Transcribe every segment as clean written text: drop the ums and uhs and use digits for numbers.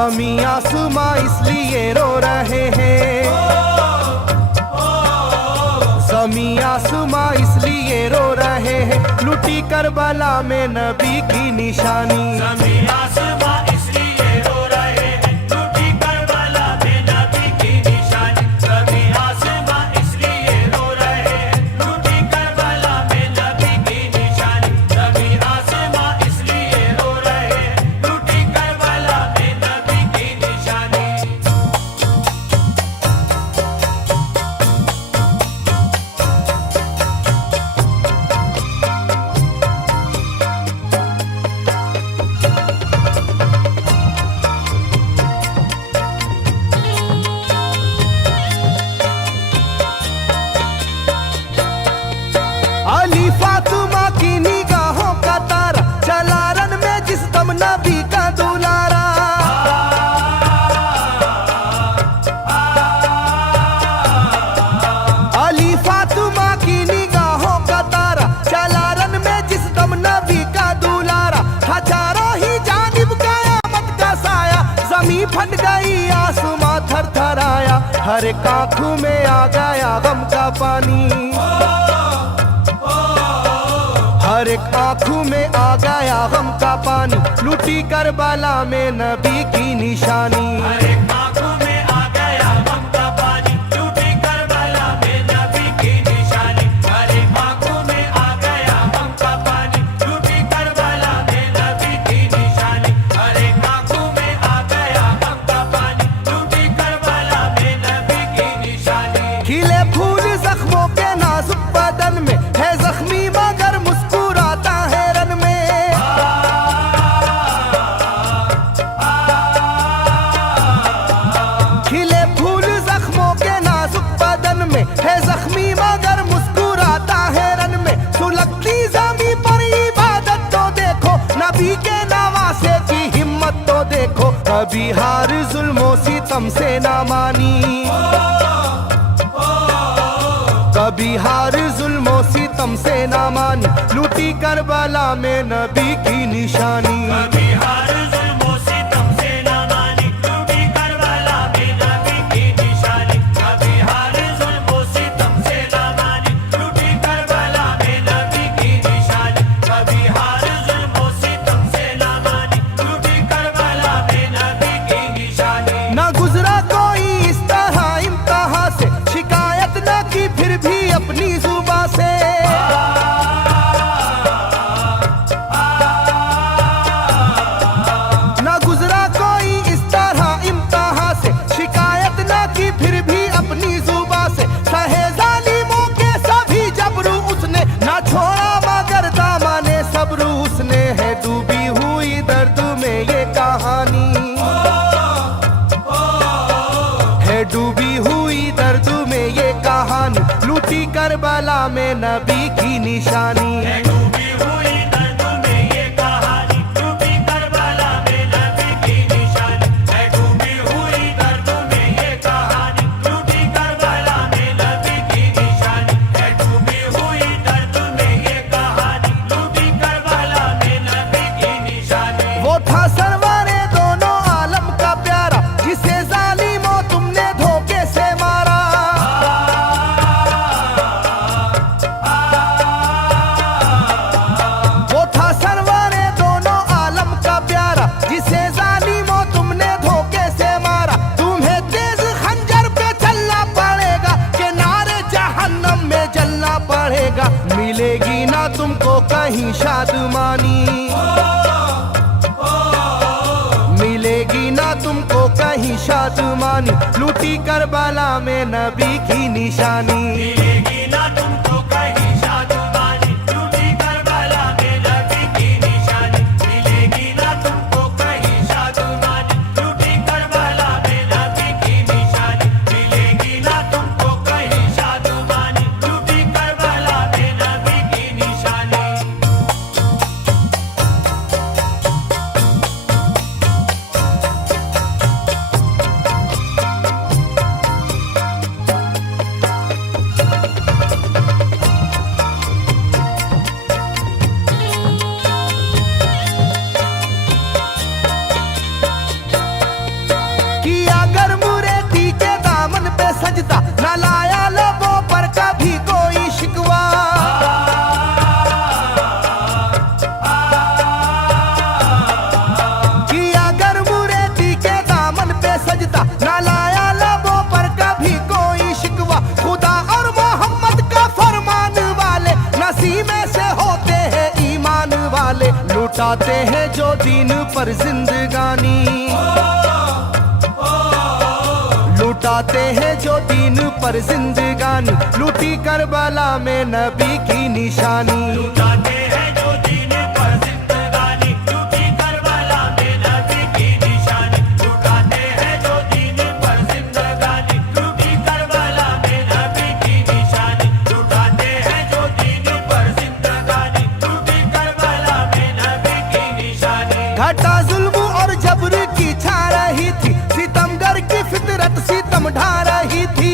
ज़मीं आसमां इसलिए रो रहे हैं, ज़मीं आसमां इसलिए रो रहे हैं, लुटी करबला में नबी की निशानी। ज़मीं आसमां इसलिए रो रहे हैं, लुटी करबला में नबी की निशानी। ज़मीं आसमां इसलिए रो रहे हैं, लुटी करबला में नबी की निशानी। ज़मीं आसमां इसलिए रो रहे हैं, लुटी करबला में नबी की निशानी। अली फातिमा की निगाहों का तारा, चला रन में जिस दम नबी का दुलारा। अली फातिमा की निगाहों का तारा, चला रन में जिस दम नबी का दुलारा। हजारों ही जानिब कयामत का साया, जमीन फट गई आसमां थर थर आया। हर एक आंखों में आ गया गम का पानी, हर एक आंखों में आ गया गम का पानी, लुटी करबला में नबी की निशानी। हर एक आंखों में आ गया गम का पानी, लुटी करबला में नबी की निशानी। हर एक आंखों में आ गया गम का पानी, लुटी करबला में नबी की निशानी। हर एक आंखों में आ गया गम का पानी, लुटी करबला में नबी की निशानी। खिले फूल जख्मों के नाजुक बदन में है जख्मी मगर मुस्कुराता है रन में। खिले फूल जख्मों के नाजुक बदन में है जख्मी मगर मुस्कुराता है रन में। सुलगती ज़मीं पर इबादत तो देखो, नबी के नवासे की हिम्मत तो देखो। कभी हार जुल्मों सितम से ना मानी, कभी हार जुल्मों सितम से ना मानी, लुटी करबला में नबी की निशानी। कभी हार जुल्मों सितम से ना मानी, लुटी करबला में नबी की निशानी। कभी हार जुल्मों सितम से ना मानी, लुटी करबला में नबी की निशानी। कभी हार जुल्मों सितम से ना मानी, लुटी करबला में नबी की निशानी। ना गुजरा कोई इस तरह इम्तिहा से, शिकायत न की फिर भी अपनी जुबां से। ना गुजरा कोई इस तरह इम्तिहा से, शिकायत न की फिर भी अपनी जुबां से। सहे जालिमों के सभी जबरू उसने, ना छोड़ा मगर दामने सब्र उसने। है डूबी हुई दर्द में ये कहानी, है डूबी हुई दर्द में ये कहानी, लुटी करबला में नबी की निशानी। है डूबी हुई दर्द में ये कहानी, लुटी करबला में नबी की निशानी। है डूबी हुई दर्द में ये कहानी, लुटी करबला में नबी की निशानी। है डूबी हुई दर्द में ये कहानी, लुटी करबला में नबी की निशानी। वो था सरवारे दोनों आलम का प्यारा, जिसे जालिमों तुमने धोखे से मारा। वो था सरवारे दोनों आलम का प्यारा, जिसे जालिमों तुमने धोखे से मारा। तुम्हें तेज खंजर पे चलना पड़ेगा, के नारे जहन्नम में जलना पड़ेगा। मिलेगी ना तुमको कहीं शादमानी, मिलेगी ना तुमको कहीं शादमानी, लुटी करबला में नबी की निशानी। मिलेगी ना तुमको कहीं शादमानी, लुटी करबला में नबी की निशानी। मिलेगी ना तुमको कहीं शादमानी, लुटी करबला में नबी की निशानी। मिलेगी ना तुमको कहीं शादमानी, लुटी करबला में नबी की निशानी। उसी में से होते हैं ईमान वाले, लुटाते हैं जो दीन पर जिंदगानी, लुटाते हैं जो दीन पर जिंदगानी, लूटी करबला में नबी की निशानी। लुटाते हैं जो दीन पर जिंदगानी, लूटी करबला में नबी की निशानी। लुटाते हैं जो दीन पर जिंदगानी, लूटी करबला में नबी की निशानी। लुटाते हैं जो दीन पर जिंदगानी, लूटी करबला में नबी की निशानी। घटा जुल्म और जबर की छा रही थी, सितमगर की फितरत सितम ढा रही थी।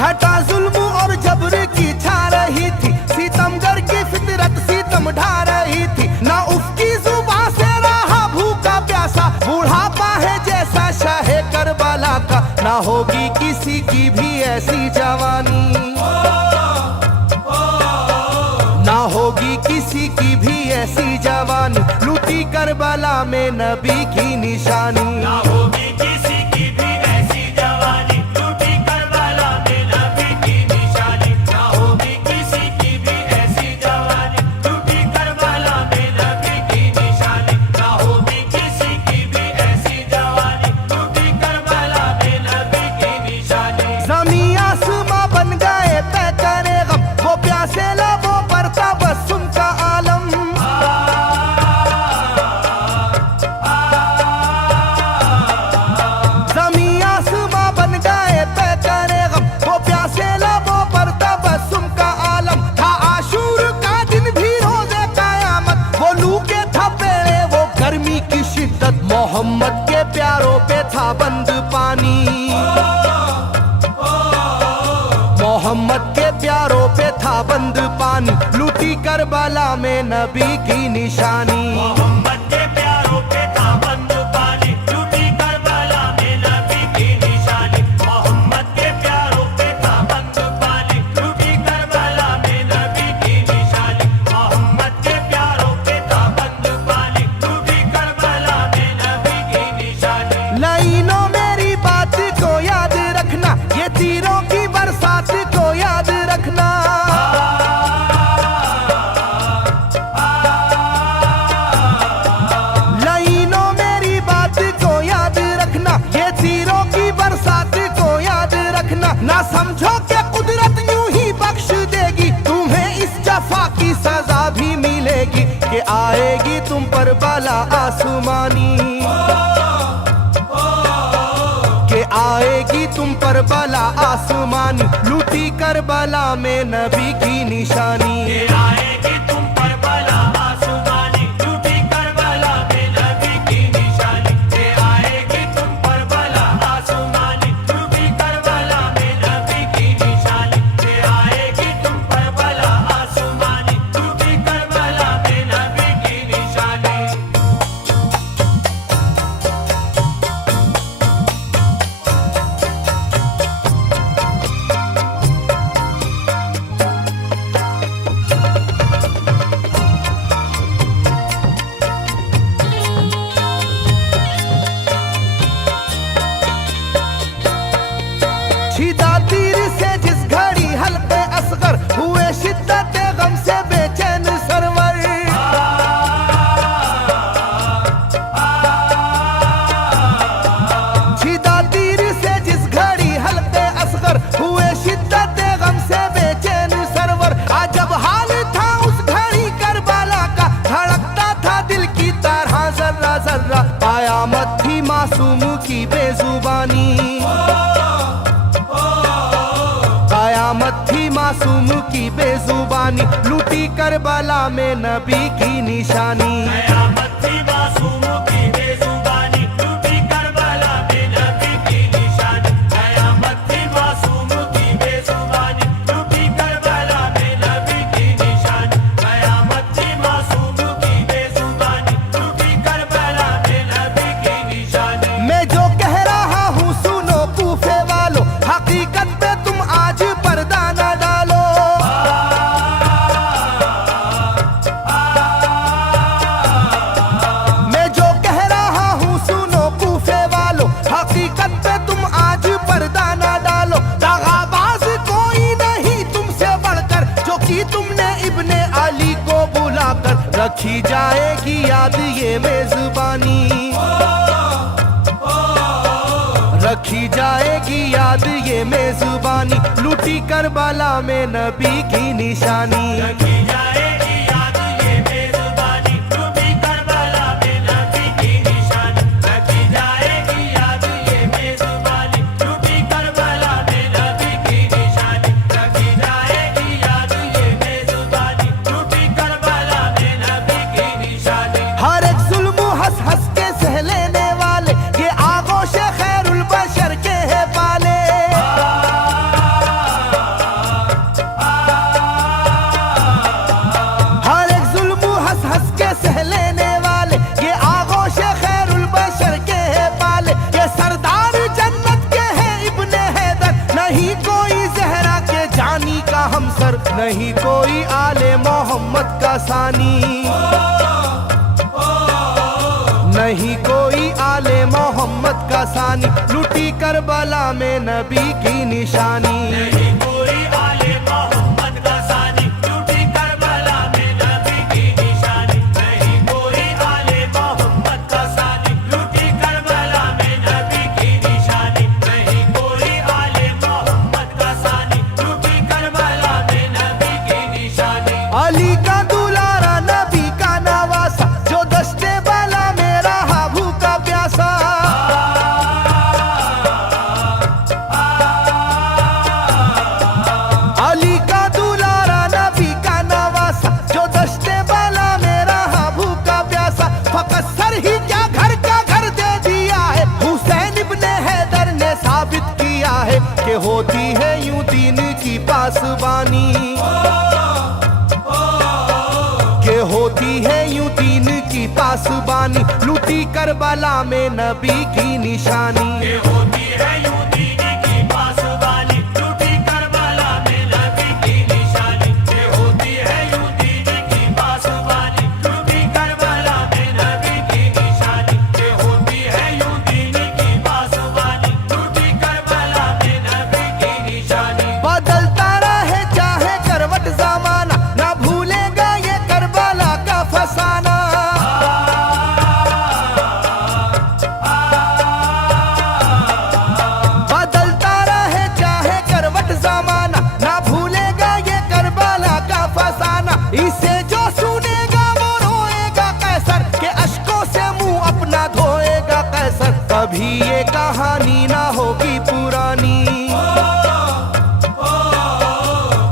घटा जुल्म और जबर की छा रही थी, सितमगर की फितरत सितम ढा रही थी। ना उसकी जुबान से रहा भूखा प्यासा, बुढ़ापा है जैसा शाहे करबला का, ना होगी किसी की भी ऐसी जवानी, ना होगी किसी की भी ऐसी जवानी, लूटी करबला में नबी की निशानी। ना होगी किसी की भी ऐसी जवानी, लूटी करबला में नबी की निशानी। ना होगी किसी की भी ऐसी जवानी, लूटी करबला में नबी की निशानी। ना होगी किसी की भी ऐसी जवानी, लूटी करबला में नबी की निशानी। ज़मीं आसमां बन गए तय करे गम, वो प्यासे लबों पर तबस्सुम का आलम। ज़मीं आसमां बन गए तय करे गम, वो प्यासे लबों पर तबस्सुम का आलम। था आशूर का दिन भी रोज़े क़यामत, वो लू के थपेड़े वो गर्मी की शिद्दत, मोहम्मद के प्यारों पे था बंद पानी, मोहम्मद के प्यारों पे था बंद पानी, लूटी करबला में नबी की निशानी। मोहम्मद के प्यारों पे था बंद पानी, लूटी करबला में नबी की निशानी। मोहम्मद के प्यारों पे था बंद पानी, लूटी करबला में नबी की निशानी। मोहम्मद के प्यारों पे था बंद पानी, लूटी करबला में नबी की निशानी। लाइनों मेरी बात को याद रखना, ये तीरों की बरसात को याद रखना। लाइनों मेरी बात को याद रखना, ये तीरों की बरसात को याद रखना। ना समझो कि कुदरत यूं ही बख्श देगी, तुम्हें इस जफा की सजा भी मिलेगी, कि आएगी तुम पर बला आसमानी, के आएगी तुम पर बला आसमानी, लूटी करबला में नबी की निशानी। ये आएगी तुम पर बला आसमानी, लूटी करबला में नबी की निशानी। ये आएगी तुम पर बला आसमानी, लूटी करबला में नबी की निशानी। ये आएगी तुम पर बला आसमानी, लूटी करबला में नबी की निशानी। छिदा तीर से जिस घड़ी हल्के असगर, हुए शिद्दत गम से बेचैन सरवर। छिदा तीर से जिस घड़ी हल्के असगर, हुए शिद्दत गम से बेचैन सरवर। अजब हाल था उस घड़ी करबला का, धड़कता था दिल की तरह जर्रा जर्रा, कयामत थी मासूम की बेजुबानी, कयामत थी मासूम की बेजुबानी, लूटी करबला में नबी की निशानी। कयामत थी मासूम की बेजुबानी, लूटी करबला में नबी की निशानी। कयामत थी मासूम की बेजुबानी, लूटी करबला में नबी की निशानी। कयामत थी मासूम की बेजुबानी, लूटी करबला में नबी की निशानी। मैं जो कह रहा हूँ सुनो कूफे वालों, हकीकत पे तुम आज पर्दा न डालो। मैं जो कह जाएगी याद ये मेजबानी, रखी जाएगी याद ये मेजबानी, लूटी करबला में नबी की निशानी। रखी जाएगी याद ये मेजबानी, लूटी करबला में नबी की निशानी। रखी जाएगी याद ये मेजबानी, लूटी करबला में नबी की निशानी। रखी जाएगी याद ये मेजबानी, लूटी करबला में नबी की निशानी। हर एक जुल्म हंस हंस के सह लेने वाले, ये आगोश खैरुल बशर के है पाले। हर एक जुल्म हंस हंस के सह लेने वाले, ये आगोश खैरुल बशर के है पाले। ये सरदार जन्नत के है इब्ने हैदर, नहीं कोई जहरा के जानी का हमसर, नहीं कोई आले मोहम्मद का सानी, नहीं कोई आले मोहम्मद का सानी, लूटी करबला में नबी की निशानी। नहीं कोई आले मोहम्मद का सानी, लूटी करबला में नबी की निशानी। नहीं कोई आले मोहम्मद का सानी, लूटी करबला में नबी की निशानी। नहीं कोई आले मोहम्मद का सानी, लूटी करबला में नबी की निशानी। अली का दुलारा नबी का नवासा, जो दस्ते बाला में रहा भूखा प्यासा। अली का दुलारा नबी का नवासा, जो दस्ते बाला में रहा भूखा प्यासा। फकत सर ही क्या घर का घर दे दिया है, हुसैन इब्ने हैदर ने साबित किया है कि होती है यूं दीन की पासबानी, के होती है यूं दीन की पासबानी, लूटी करबला में नबी की निशानी। ये होती है यूं दीन की पासबानी, लूटी करबला में नबी की निशानी। ये होती है यूं दीन की पासबानी, लूटी करबला में नबी की निशानी। ये होती है यूं दीन की पासबानी, लूटी करबला में नबी की निशानी। बदलता रहे चाहे करवट जमाना, ना भूलेगा ये करबला का फसाना। बदलता रहे चाहे करवट जमाना, ना भूलेगा ये करबला का फसाना। इसे जो सुनेगा वो रोएगा कैसर, के अश्कों से मुंह अपना धोएगा कैसर। कभी ये कहानी ना होगी पुरानी,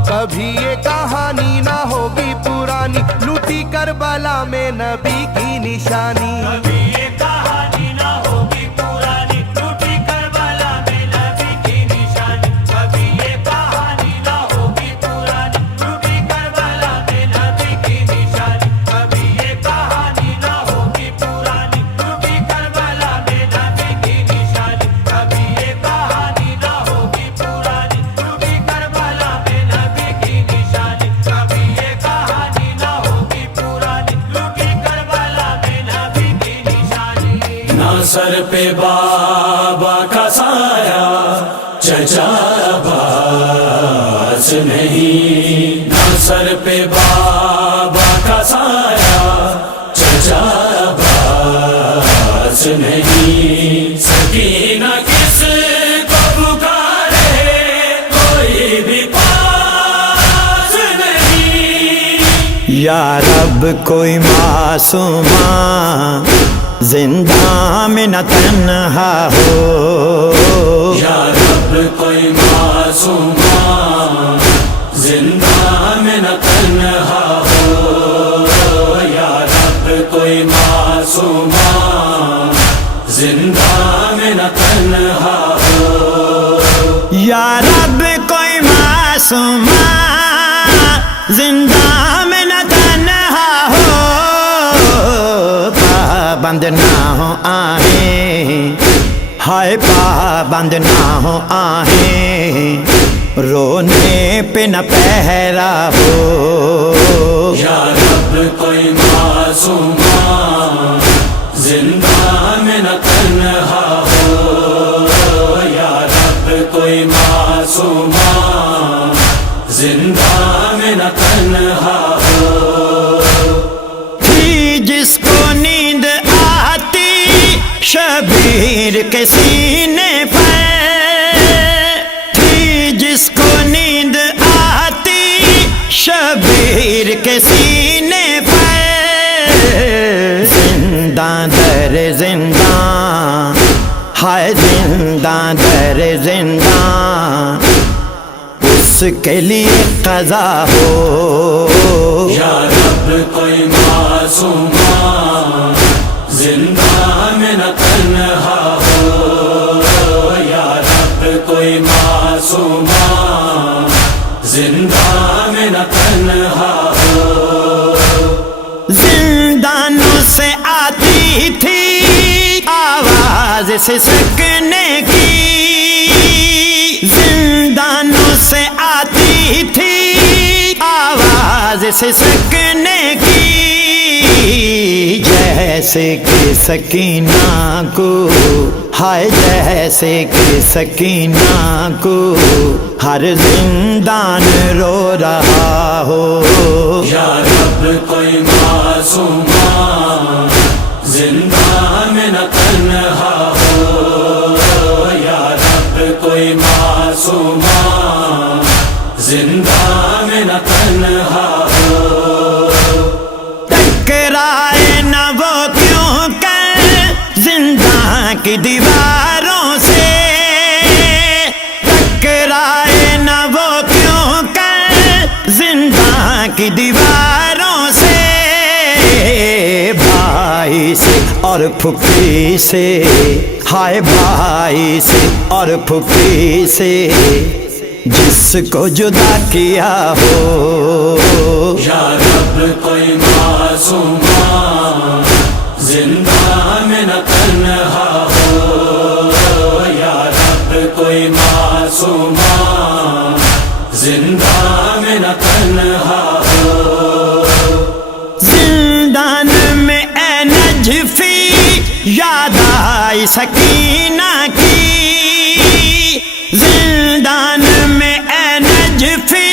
कभी ये कहानी ना होगी पुरानी, लूटी करबला में नबी की निशानी। कभी ये कहानी ना होगी पुरानी, लूटी करबला में नबी की निशानी। कभी ये कहानी ना होगी पुरानी, लूटी करबला में नबी की निशानी। कभी ये कहानी ना होगी पुरानी, लूटी करबला में नबी की निशानी। कभी ये कहानी ना होगी पुरानी, लूटी करबला में नबी की निशानी। कभी ये कहानी ना होगी पुरानी, लूटी करबला में नबी की निशानी। ना सर पे बाबा का साया, चचा अब्बास नहीं। ना सर पे बाबा का साया, चचा अब्बास नहीं। सकीना किस को पुकारे, कोई भी पास नहीं। या रब कोई मासूमा जिंदा में न तन्हा हो, या रब कोई मासूमा जिंदा में न तन्हा हो। या रब कोई मासूमा जिंदा में न तन्हा हो। या रब कोई मासूमा जिंदा में न तन्हा हो। पाबंद ना हो आहें, हाय पाबंद ना हो आहें, रोने पे न पहरा हो। या रब कोई मासूमा जिंदा में न तन्हा हो। या रब कोई मासूमा जिंदा में न तन्हा हो। थी जिसको शबीर के सीने पर थी जिसको नींद आती, शबीर के सीने पर जिंदा दर जिंदा, हाय जिंदा दर जिंदा, उसके लिए क़ज़ा हो। या रब कोई मासूमा जिंदा में न तन्हा हो, या रब कोई मासूमा जिंदा में न तन्हा हो। जिंदानों से आती थी आवाज से सकने की, जिंदानों से आती थी आवाज से सकने की, जैसे कि सकीना को, हाय जैसे कि सकीना को हर जिंदान रो रहा हो। या रब कोई मासूमा जिंदा में न तन्हा हो, या रब कोई मासूमा जिंदा में न तन्हा हो। टकराए न वो क्यों कर जिंदा की दीवारों से, टकराए न वो क्यों कर जिंदा की दीवारों से, भाई से और फुफी से, हाय भाई से और फुफी से जिसको जुदा किया हो। या रब कोई मासूमा जिंदा में न तन्हा हो, या रब कोई मासूमा जिंदा में न तन्हा हो। जिंदान में ए नजफी याद आई सकीना की, जिंदान में ए नजफी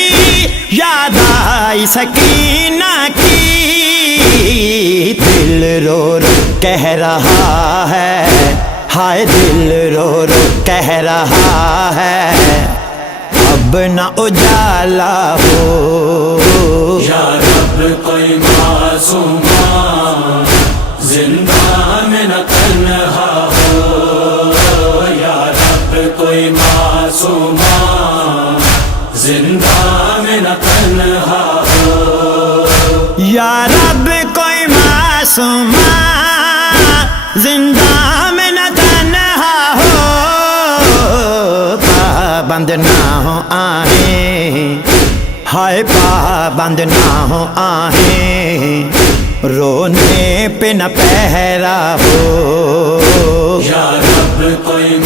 याद आई सकीना की, दिल रो रो कह रहा है, हाय दिल रो रो कह रहा है अब न उजाला हो। या रब कोई मासूमा जिंदा में न तन्हा हो, या रब कोई मासूमा जिंदा में न तन्हा हो। या रब कोई मासूमा जिंदा में न तन्हा हो, पाबंद ना हो आहें, हाय पाबंद ना हो आहें, रोने पे न पहरा हो। या रब कोई